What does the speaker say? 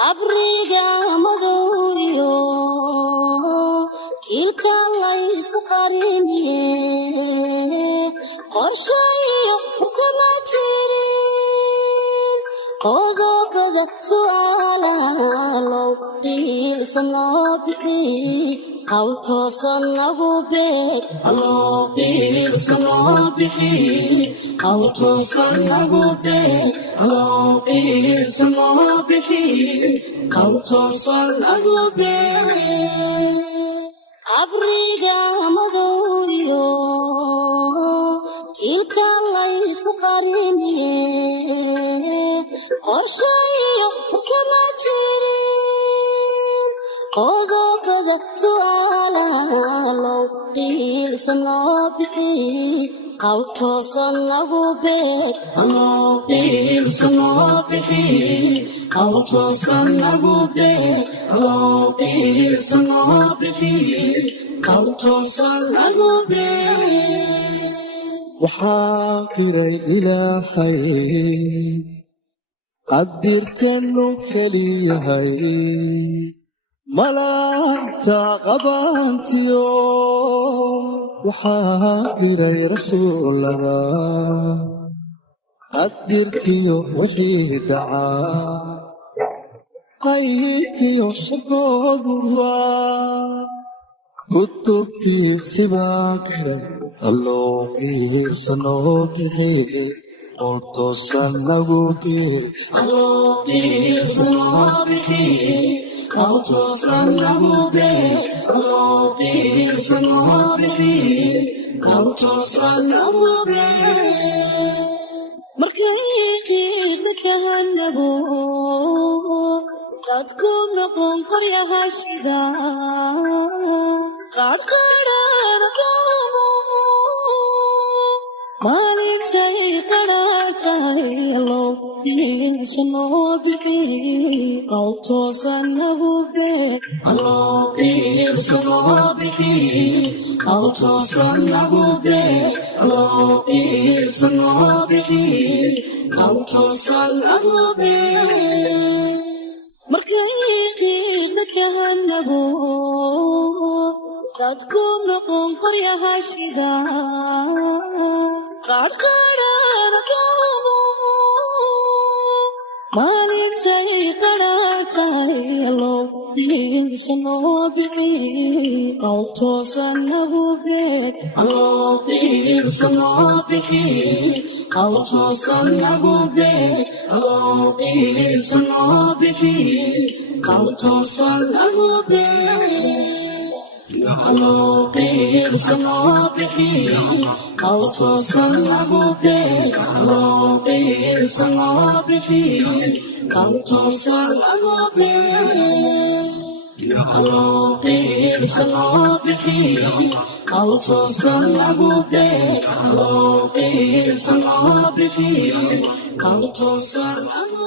abriga madowiyo ilka laysku qariniye qorshayo sama jirin qodobada su'aalaha iilsan loo bixi hawl toosan lagu beeg iilsan loo bixi hawl toosan lagu beeg iilsan loo bixi hawl toosan lagu beeg abriga madowiyo ilka laysku qariniye qorshayo sama jirin qodobada su'aalaha iilsan loo bixi hawl toosan lagu beeg iilsan loo bixi hawl toosan lagu beeg iilsan loo bixi hawl toosan lagu beeg waxaa qiray ilaahay qadirkanu keliyahay malaa'igta qabantiyo waxaa qiray rasuulada qadirkiyo wixii dhacaa qaybkiyo shaqooduba kutubtiisi baa qiray alloo iilsan loo bixi hawl toosan lagu beeg iilsan loo bixi hawl toosan lagu beeg iilsan loo bixi hawl toosan lagu beeg markay qiidna kahanago dadku noqon qoryaha shida qaadhqaadhana kaamu maalintay qadhaatahay allow iilsan loo bixi hawl toosan lagu beeg iilsan loo bixi hawl toosan lagu beeg iilsan loo bixi hawl toosan lagu beeg markay qiidna kahanago dadku noqon qoryaha shida qaadhqaadhana kaamu maalintay qadhaatahay allow iilsan loo bixi hawl toosan lagu beeg iilsan loo bixi hawl toosan lagu beeg iilsan loo bixi hawl toosan lagu beeg iilsan loo bixi hawl toosan lagu beeg iilsan loo bixi hawl toosan lagu beeg iilsan loo bixi hawl toosan lagu beeg iilsan loo bixi hawl toosan lagu